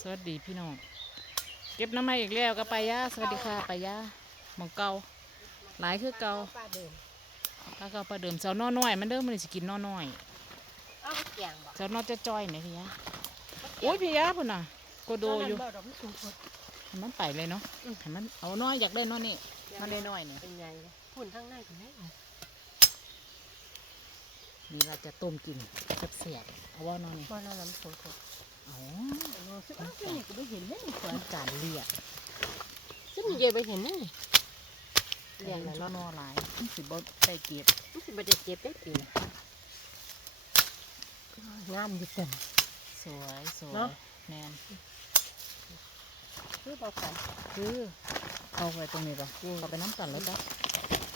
สวัสดีพี่น้องเก็บน้ำไม้อีกแล้วก็ไปย่าสวัสดีค่ะไปย่าหมองเก่าหลายคือเก่าป้าเดิมถ้าเก่าประเดิมเจ้าน้อน้อยมันเด้อมันสิกินน้อน้อยเอาไปแกงบ่เจ้าน้อจะจ้อยไหมพี่ยาโอ้ยพี่ยาพุ่นน่ะโกโดอยู่บ่ดอกมันสูงสุดให้มันไปเลยเนาะให้มันเอาน้อยอยากได้น้อยนี่มันได้น้อยนี่เป็นไงล่ะพุ่นทั้งในถึงไหนเอานี่เราจะต้มกินเสียบๆเอาว่าน้อยนี่บ่นั่นน่ะมันสูงสุดอ๋อโอ้ ซึ่งเอานี่ก็บ่เห็นเลยนี่มันจานเลียดซึ่งเย่ไปเห็นนี่เรีเลี้ยยนงแล้วชุดเนาะนอหลายมันสิบ่ได้เก็บมันสิบ่ได้เจ็บได้ปีนะงามอยู่เต็มสวยสวยเนาะแมนคือบ่กันคือเอาไปตรงนี้ปะเอาไปน้ำกันแล้วจ้ะ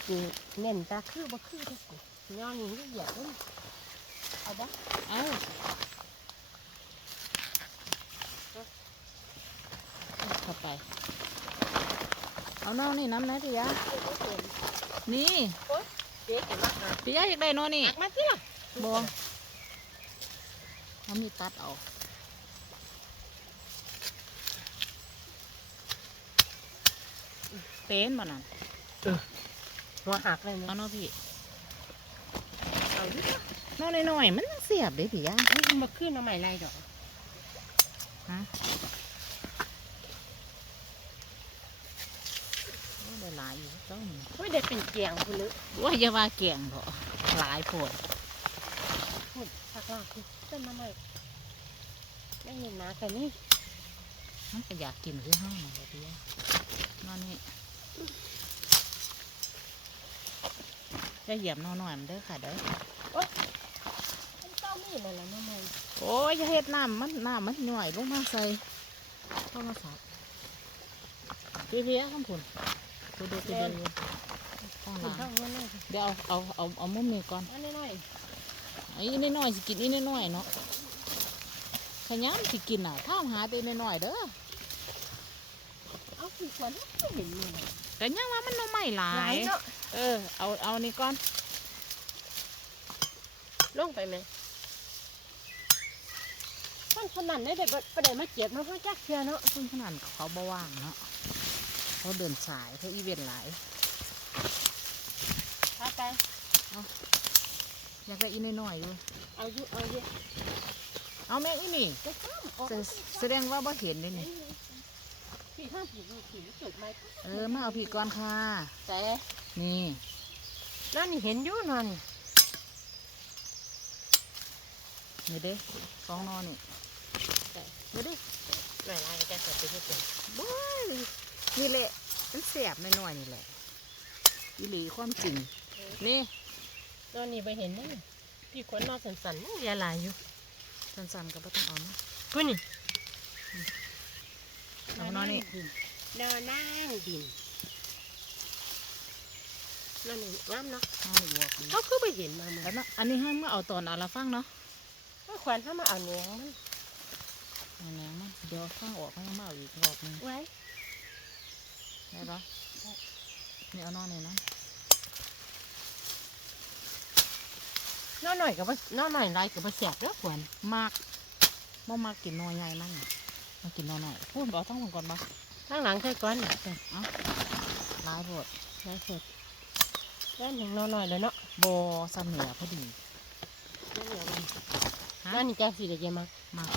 คือเน้นตาคือบ่คือจังซี่ย้อนนี่ก็เหยียบมันเอาบ่เอา เข้าไป เอาน้องนี่น้ำนะพี่ยานี่เจ๊กันมาหาพี่ยาอยากได้น้องนี่หักมาสิล่ะบอเอามีดตัดเอาเป็นบ่นั่นหัวหักเลยเอานะน้องพี่เอาดิน้องน้อยๆมันเสียบเด้พี่ยามันบ่ขึ้นเอาใหม่ไรดอกฮะโอ้ได้ หลายอยู่ต้องโอ้ยได้เป็นแกงพุ่นเลยว่าอย่าว่าแกงเถอะหลายโผดพุ่นหักลากคือต้นมาใหม่ไม่เห็นนะแต่นี่มันก็อยากกินคือห้างนั่นแหละพี่ยานอนนี่จะเหยียบน้อยๆมันเด้อค่ะเด้อมันเต้ามีดนั่นแหละมาใหม่โอ้ยอย่าเฮ็ดน้ำมันน้ำมันหน่อยลงมาใส่โทรศัพท์พี่พี่ข้างผุน ดูดูดูดูข้างหลังเดี๋ยวเอาเอาเอาเอามุมนี้ก่อนอันนี้หน่อยอ้นี่น้อยสิกินอันี่น้อยเนาะขยันสิกินอะท่าหาแต่น้อยๆเด้อเอาคือควรไม่เห็นเลยแต่ยังว่ามันน้องไม่หลายเออเอาเอานี่ก่อนลงไปไหมท่านขนาดได้แต่ประเดี๋ยวมาเจ็บมาเพราะจักเชียเนาะเพิ่นขนาดเขาบ่ว่างเนาะ เขาเดินสายเขาอีเวนต์หลายพาไป อยากได้อีน้อยๆอยู่เอาอยู่เอาอยู่เอาแม่อีนี่จะข้ามออกแสแสดงว่าบ่เห็นเลยนี่พี่ข้ามผีผีจุดไหมเออมาเอาพี่ก่อนค่ะแต่นี่นั่นนี่เห็นอยู่นั่นนี่เด้สองนอนี่นี่เด้ หน่อยอะไรจะเกิดไปที่ตัวบ้ย นี่แหละมันแสบน้อยๆนี่แหละอีหลีความจริง นี่นั่นนี่ไปเห็นนั่นพี่ขนนอกสันๆนั่นเรียลายอยู่สั้นๆก็บ่ต้องเอานะพุ่นนี่เอานอนนี่เดินนั่งดินนั่นนี่งามเนาะเอาอีกบอกดีเขาคือไปเห็นมาเมื่แล้วอนะอันนี้ให้เมื่อเอาตอนเอาละฟังเนาะว่าควรถ้ามาเอาเนื้อมันเอาแหนงมันเดี๋ยวฟังออกให้มาเอาอีกรอบหนึงไว้ ได้ปะนี่เอานอนนี่นะน้อยหน่อยกับว่าน้อยหน่อยไรกับว่าแสบเด้อควรมากบ่มากกินนอใหญ่มันน่ะมากินนอหน่อยพูดบอกทั้งหมดก่อนบ่ข้างหลังใช่ก้อนเนี่ยแต่เอาหลายโพดไรสดด้านหนึ่งน้อยหน่อยเลยเนาะบ่ซ้ำเหนือพอดีนั่นเดี๋ยวมันฮะนั่นนี่แกสีเดียวมามาก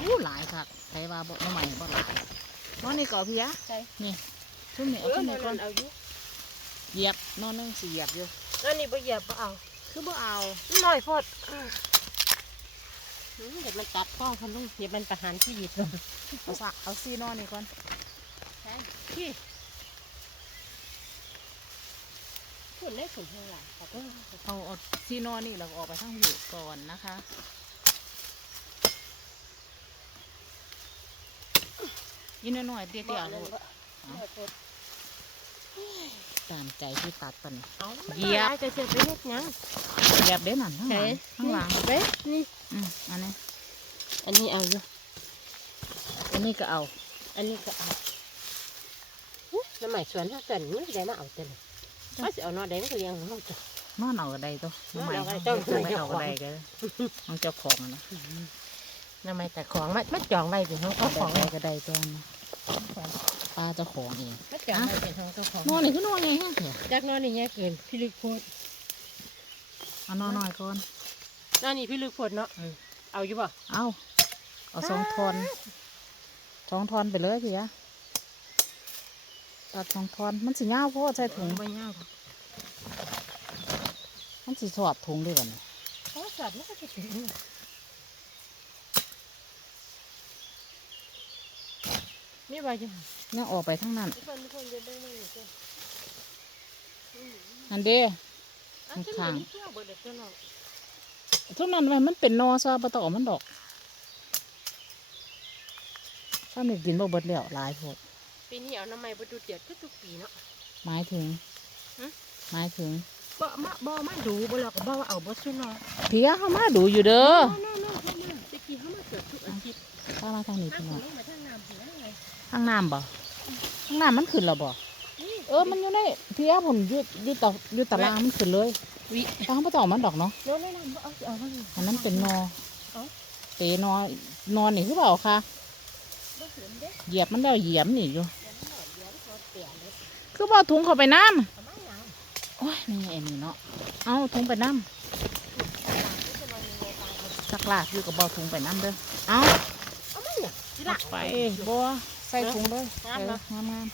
อู้หลายคักใครว่าบ่น้ำใหม่บ่หลาย นอนนี่ก่อนพี่ยะใช่ นี่ชุ่มนี่เอเอาอขึ้นนั่นี่นก่อนเอาอยู่เหยียบนอนนึงสิเหยียบอยู่ นั่นนี่บ่เหยียบบ่เอาคือบ่เอาหน่อยโพดอืมอืมเดี๋ยวมันตัดข้องพันลุงเดี๋ยวมันประหารชีวิตเลยเอาสะเอาซีนอนนี่ก่อนใช่พี่ขุนได้ขุนเท่าไหร่ขอบคุณเอาเอาซีนอนนี่เราออกไปทางหูก่อนนะคะ ยินน้อยๆเตี้ยๆลูกตามใจที่ตัดปันเอาเหยียบจะเจ็บไปเฮ็ดหยังเหยียบได้หนันข้างหลังข้างหลังเด้นี่อืมอันนี้ อันนี้เอาอยู่อันนี้ก็เอา อันนี้ก็เอาอุ๊ยน้ำใหม่สวนถ้าเกิดมันได้มาเอาเต็มถ้าสิเอานอแดงก็เลี้ยงของเราจ้ะนอนเอากระไดตัวนอนใหม่เอากระไดเจ้าเจ้าไม่เอากระไดก็น้องเจ้าของอะ นะทำไมแต่ของมันมันจองไว้เป็นของเอาเจ้าขขอองงอะไรก็ได้ตัวนะปลาเจ้าของเองมันจองไว้เป็นของเจ้าของนอนนี่คือนอนไงฮะเถอะจากนอนนี่แย่เกินพี่ลึกโพดเอานอนหน่อยก่อนนอนนี่พี่ลึกโพดเนาะเอาอยู่ป่ะเอาเอาสองทอนสองทอนไปเลยพี่อะตัดสองทอนมันสิยาวโพดใส่ถุงไม่ยากหรอกมันสิสอดถุงด้วยกันเพราะสัตว์มันก็จะถึง นี่นี่ใบจะหาเนี่ยออกไปทั้งนั้นทุกคนทุกคนจะได้ไม่หนีเจ้าอันเด้อันที่ข้างมันเที่ยวเบิดเด็กตัวน้องทุกนั้นไว้มันเป็นนอซะปะตอมันดอกถ้ามีกินบ่เบิดแล้วหลายโพดปีนี้เอาน้ำไม้บดูเดือดก็ทุกปีเนาะหมายถึงฮะหมายถึงบ่มาบ่มาดูบ่หรอกบ่ว่าเอาบ่ซื้อเนาะเพียเข้ามาดูอยู่เด้อน้ๆๆเข้ามาตะกี้เข้ามาเกิดทุกอาทิตย์เข้ามาทางนี้น้ำพี่ถึน้องงลงมาทางน้ำถึง ยังไงข้างน้ำบ่ข้างน้ำมันขึ้นแล้วบ่นี่เออมันอยู่ในเพียผมอยู่อยู่ตะอยู่ตารางมันขึ้นเลยวิตางปะตอมันดอกเนาะแล้วแนะนำว่าเอาสิเอาว่าไงอันนั้นเป็นนอเอ้าเปนอนอนนี่คือเปล่าคะบ่เสือมเด้เหยียบมันแล้วเหยียบนี่อยู่เดี๋ยวมันหน่อยเดี๋ยวมันพอเปลี่ยนเลยคือบ่เอาถุงเข้าไปน้เอามาหยังำโอ้ยนี่ไงอันนี้เนาะเอาถุงไปน้ตลาดที่จะนอนในโรงพยาบาลเอาำสักลากอยู่กับบ่เอาถุงไปน้ำเด้อเอาเอามาเนี่ยสิล่ะไปบัว ใส่ถุงเลยงามเออเนาะงามงาม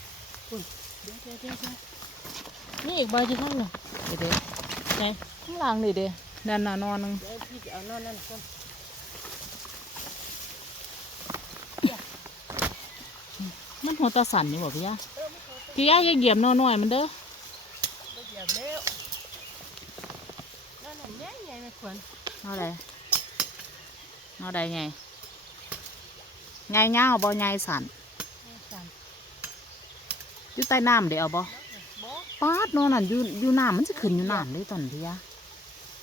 เดี๋ยวเดี๋ยวเดี๋ยวเดี๋ยวนี่อีกใบที่ข้างหนึ่งๆเดี๋ยวเดี๋ยวไหนข้างล่างนี่เด้นั่นน่ะนอนหนึงเดี๋ยวพี่จะเอานอนนั่นก่อนมันหัวตาสั่นนี่บ่พี่ยะเออไม่เขาพี่ยะอย่าเหยียบนอน้อยมันเด้อไม่เหยียบแล้วนั่นน่ะแย่ใหญ่ไม่ควรเอาอะไรเอาใดไงไงเงาบ่ไงสั่นไม่สั่น อยู่ใต้น้ำเดี๋ยวเอาบ่บ่ปาดนอนนั่นอยู่อยู่น้ำมันจะขึ้นอยู่น้ำเลยตอนพี่ยะ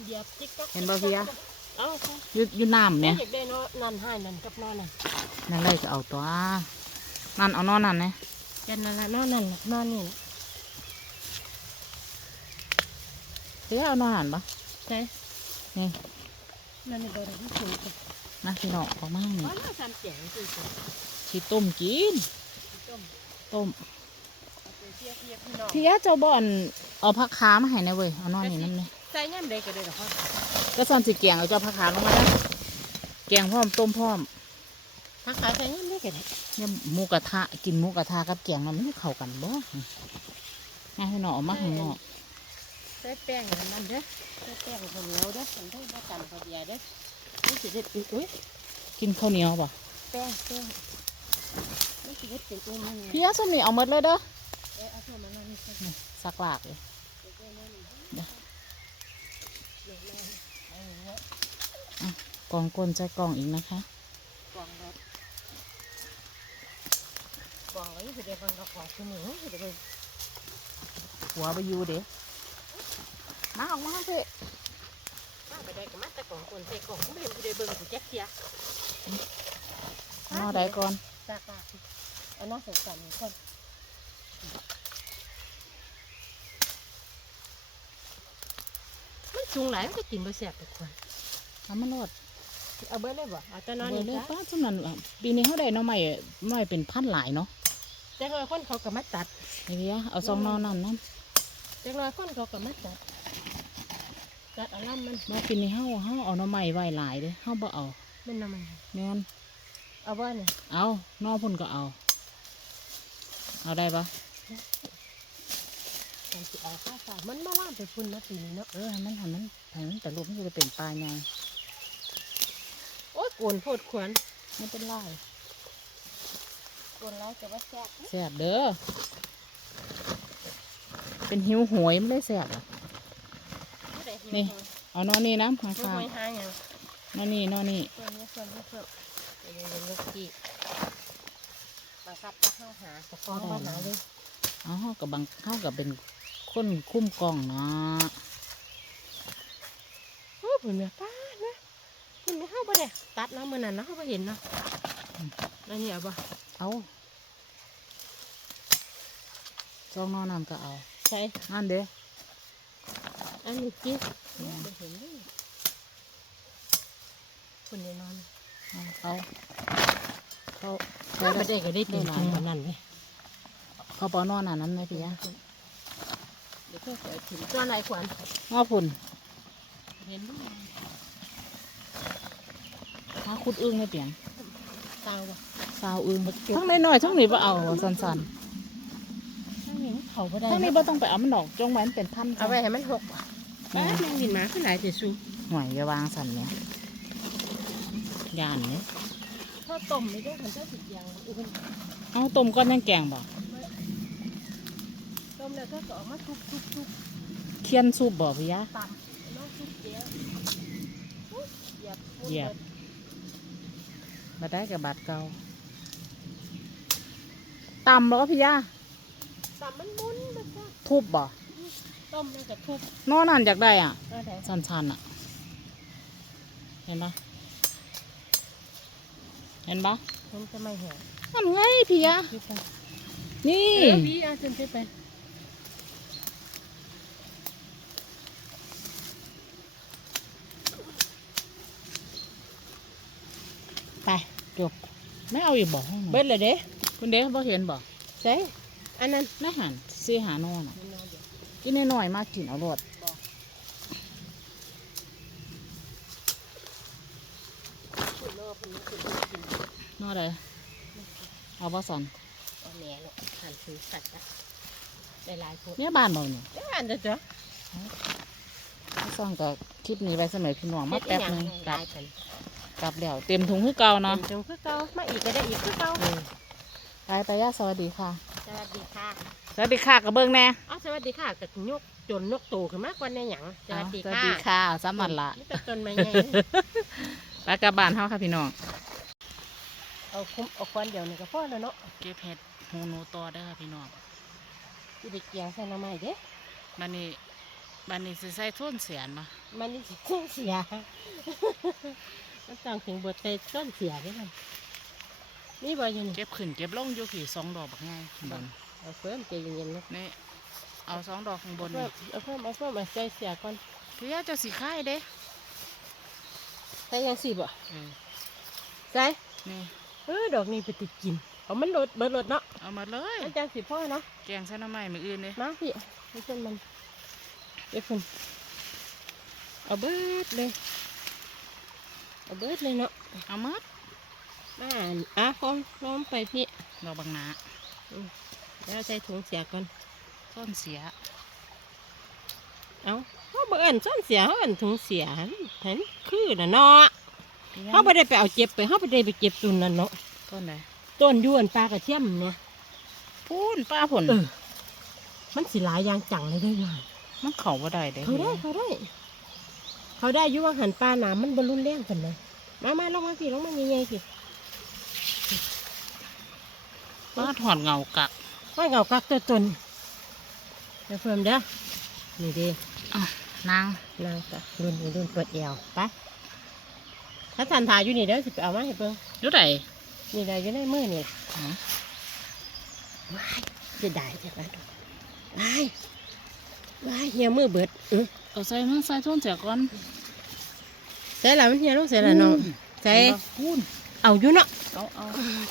เหยียบจิ๊กก๊อกเห็นบ่พี่ยะเอาค่ะอยู่อยู่น้ำเนี่เนี่ยยอยากได้นอนนั่นให้นั่นกับนอนนั่นนั่นเลยก็เอาตัวนั่นเอานอนนั่นเนี่ยแค่นั้นละนอนนั่นล่ะนอนนี่ล่ะพี่ยะเอานอนนั่นปะใช่นี่นั่นนี่บ่ได้ที่สุดเลยนะพี่น้องออกมานี่อ๋อน่าทำเสียงสิสิชีต้มกินต้ม พี่น้องพี่ยะเจ้าบ่อนเอาผักขามาให้นะเว้ยเอานอนนี่นั่นเลยใส่ย่ำใดก็ได้หรอกพ่อก็ซ่อนสิเกียงเอาเจ้าผักขาลงมาได้แกงพร้อมต้มพร้อมผักขาใส่ย่ำใดก็ได้เนี่ยหมูกระทะกินหมูกระทะกับแกงแล้วมันเข้ากันบ่ง่ายพี่น้องเออกมาข้างนอกใส่แป้งอันนั่นเด้อใส่แป้งข้าวเหนียวเด้อฉันได้มากันข้าวเดียวเด้อนี่สิได้เป็นอุ้ยกินข้าวเหนียวป่ะแป้งแป้งนี่สิได้เป็นอุ้มมันไงพี่ยะส้มนี่เอาหมดเลยเด้อ เอ้ยเอาเข้ามานั่นนี่ใส่นี่สักลากเลยเดี๋ยวนั่นนี่เดี๋ยวเดี๋ยวนั่นเอาอย่างเงี้ยกองก้นใจกองอีกนะคะกล่องรถกล่องไว้สิได้เบิ่งกับของชั่วโมงสิได้เบิ่งหัวไปอยู่เด้มาออกมาสิมาไปได้ก็มาแต่กล่องคนใส่กล่องก็ไม่เห็นสิได้เบิ่งกูแจ๊กเสียเอาใดก่อนซากาสิเอาหน้าสงสารนี่ก่อนมัน สูงหลายมันก็กินบ่แซ่บทุกคนเอามาโนดเอาเบิดเลยบ่เอาแต่นอนเบนี่เลยจ้ะป้าสำนันล่ะปีนี้เขาได้หน้องใหม่ไม่เป็นพันหลายเนาะแต่น้อยคนเขาก็มาตัดนี่พี่ยะเอาซองนอนนั่นนั่นแต่น้อยคนเขาก็มาตัดตัดเอาล่ำมันมาปีนี้เขาเขาเอาหน้องใหม่ไว้หลายเด้เขาบ่เอามันนำมันแม่นเอาบ่เนี่ยเอานอกพุ่นก็เอา เอาได้ปะ มันสิเอาข้าวสารมันมาล่ามไปพุ่นมาปีนี้เนาะเออให้มันให้มันให้มันแต่ลูกมันจะเป็นปลาไงโอ้ยโกนโพดขวนไม่เป็นไรโกนแล้วจะว่าแซ่บแซ่บเด้อเป็นหิวโหวยไม่ได้แซ่บหรอกผู้ใดหิวนี่ เอานอนนี่นะมาหิวค่ะหอยหาหยังนอนนี่นอนนี่ส่วนนี้ส่วนนี้เพิ่มเดี๋ยวเดี๋ยวลูกกี้บังคับจะเข้าหาสะฟองมาหาเลย เอาเฮากับบังเฮากับเป็น คนคุ้มกล้องเนาะโอ้ยผมเนี่ยป้าดนะผมไม่เข้าไปเลยตัดแล้วมือนั้นนะเข้าไปเห็นเนาะแล้วนี่เอาบ่เอาจองนอนนั่นก็เอาใช่นั่นเด้ออันนี้กี้เนี่ยไปเห็นเลยคนเดียวนอนเอาเขาถ้าเขาไม่ได้ก็ได้เป็นได้หลายตัวนั้นเลยเขาปอนอนอันนั้นไหมพี่ยะ เดี๋ยวก็ใส่ถึงตัวไหนขวัญงอพุ่นเห็นด้วยถ้าคุดอึ้งไม่เปลี่ยนเตาบ่สาวอึ้งทั้งน้อยๆทั้งนี้บ่เอาสันทั้งนี้เขาก็ๆได้ทั้งนี้บ่ต้องไปเอามันดอกจงไว้มันเป็นพันเอาไว้ให้มันหกบ้านแมงดินหมาขึ้นหลายจะสูหน่วยอย่าวางสันเนี่ยย่านเนี่ยถ้าต้มไม่ได้มันจะติดยางอุ้มเอาต้มก้อนยังแกงบ่ต้ มแล้วก็ออกมาทุบทุบทุบเคียนซุปบ่พี่ยะตำน้องทุบเดียวเหยียบเหยียบมาได้กับบาดเก่าตำแล้วก็พี่ยะตำมันมุนแบบว่าทุบบ่ต้มแล้วก็ทุบนอนนั่นอยากได้อะก็ได้สันๆอะ เห็นปะเห็นปะมันจะไม่แห้งทำไงพี่ยะคิดไปนี่เออวีเอาจนไป ไปจบไม่เอาอีกบอกเบิดเลยเด้คุณเด็กบ่เห็นบ่ใช่อันนั้นไม่หันซีหานอนอะกินน้อยๆมากกินเอารสนอเลยเอาบ่สันเอาแม่เนาะหันซื้อสัตว์ละได้หลายคนเนี่ยบ้านบ่เนี่ยได้อันเด้อจ้ะซ่องกับคลิปนี้ไว้สมัยพี่น้องมาแป๊บหนึงกลับได้ กันกลับแล้วเต็มถุงคือเก่าเนาะเนาะคือเก่ามาอีกก็ได้อีกคือเก่าไปตายาสวัสดีค่ะ สวัสดีค่ะสวัสดีค่ะกับเบิ้งแน่อ๋อสวัสดีค่ะกับยกจนนกโตขึ้นมากกว่าในหยังสวัสดีสวัสค่ะดีค่ะสามันละนี่เป็นต้นไม้ใหญ่ไปกลับบ้านเฮาค่ะพี่น้อง เอาคุ้มเอาควันเดียวนี่ก็พอแล้วเนาะเก็บเห็ดหูหนูต่อเด้อค่ะพี่น้องที่ไปเกี่ยงใส่หน้ำไม้เด้บันนี้บันนี้สิใส่ทุ่นเสียนมามันนี่สิต้นเสีย มันต้องถึงบทใจต้นเสียด้วยกันนี่บ่อยู่นี่เก็บขึ้นเก็บลงอยู่ผีสองดอกบักง่ายข้างบนเอาเพิ่มใจเย็นๆนะนี่เอาสองดอกข้างบนเพิ่นี่มเอาเพิ่มเอาเพิ่มเอาใจเสียก่อนพี่ยาเจะสีค่ายเด้ใส่ยังสิบ่เออใส่นี่เออดอกนี้ไปติดกินเอามันลดเบิดลดเนาะเอามาเลยอาจารย์สิพ่อเนาะแกงใส่หน้ำไม้มืออื่นเลยมาพี่ไม่ใช่มันเดี๋ยวคุณเอาเบิดเลย เอาเบิดเลยเนาะเอามามาอะฟองล้อมไปพี่ดอกบางนาแล้วใส่ถุงเสียก่อนต้นเสีย เอาเขาบ่เอิ้นซ่อนเสียเขาเอิ้นถุงเสียเห็นคือน่ะเนาะพี่ยาเขาไม่ได้ไปเอาเจ็บไปเขาไม่ได้ไปเก็บตุนนั่นเนาะต้นไหนต้นยวนปลากระเทียมเนี่ยพูนป้าผลเออมันสิหลายอย่างจังเลยได้ไงมันเขาบ่ได้เด้เขาได้เขาได้ เขาได้อยุว่าหันปลาหนามมันบรรลุนแรงกันนะมามาลงมาพี่ลงมาใหญ่ๆพี่ป้าถอดเงากักว่าเงากักตัวตนเดี๋ยวเพิ่มเด้อนี่ดีอะนางนางกะรุนรุนเปิดเอวไปถ้าทันทายอยู่นี่เด้อสิไปเอามาให้เบิ่งอยู่ไหนนี่ได้อยู่ในมือนี่อ๋อว้ายจะได้จะได้ว้ายว้ายเหี่ยมือเบิดเออ เอาใส่มันใส่ทุ่นเสียก่อนใส่ละมันเหี่ยลูกใส่ละน้องใส่พูนเอาอยู่เนาะเอาเอา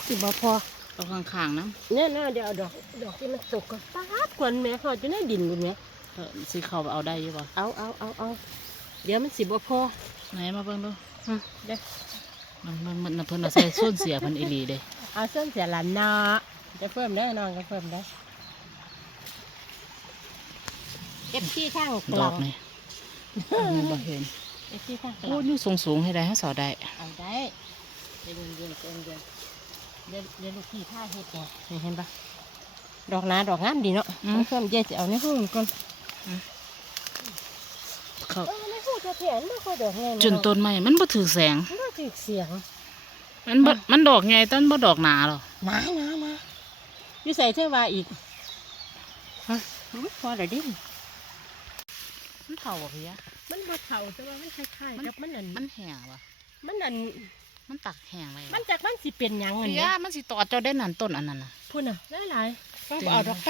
สิบ่พอเอาข้างๆนะเนี่ยน่าเดี๋ยวเอาดอกดอกที่มันตกก็ปาดกวนแม่เขาจะได้ดินบุญแม่เออสิเขาเอาได้อยู่ป่ะเอาเอาเอาเอาเดี๋ยวมันสิบ่พอไหนมาเบิ่งดูอืมเด้อมันมันมันเพิ่นเอาใส่ส้นเสียเพิ่นอีหลีเด้เอาเส้นเสียหลานเนาะจะเพิ่มได้อนอนก็เพิ่มได้เอฟที่ข้างกดลาองกนี่มัน บ่เห็นเอฟที่ข้างกพูลาดงอยู่สูงๆให้ได้ให้สอได้เอาได้เดี๋ยวเดี๋ยวเดี๋ยวเดี๋ยวเดี๋ยวเดี๋ยวลูกพี่ผ้าเฮ็ดเนี่ยนี่เห็นปะดอกนาดอกงามดีเนาะต้องเพิ่มเยอะจะเอาในห้องก่อนเขาเออในห้องจะแถนไม่ค่อยดอกไงจนต้นไม้มันบ่ถือแสง มันก็ถือเสียงมันบ่มันดอกใหญ่ต้นบ่ดอกหนาหรอก หนาหนาหนาอยู่ใส่เท่าว่าอีกฮะมันพอแล้วดิ มันเฒ่าบ่พี่ยะมันบ่เท่าแต่ว่ามันคล้ายๆกับมันอันมันแห้งว่ะมันอันมันตักแห้งไว้มันจากมันสิเป็นหยังอันพี่เนี้ยะยมันสิตอดเจ้าได้นั่นต้นอันนั้นน่ะพูดน่ะหลายๆก็บ่เอาดอกไป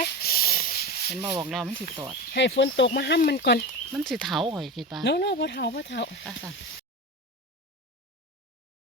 เห็นบ่บอกแล้วมันสิตอดให้ฝนตกมาห้ามมันก่อนมันสิเฒ่าข่อยคิดว่าโน้โน้บ่เท่าบ่เท่าอะสั่น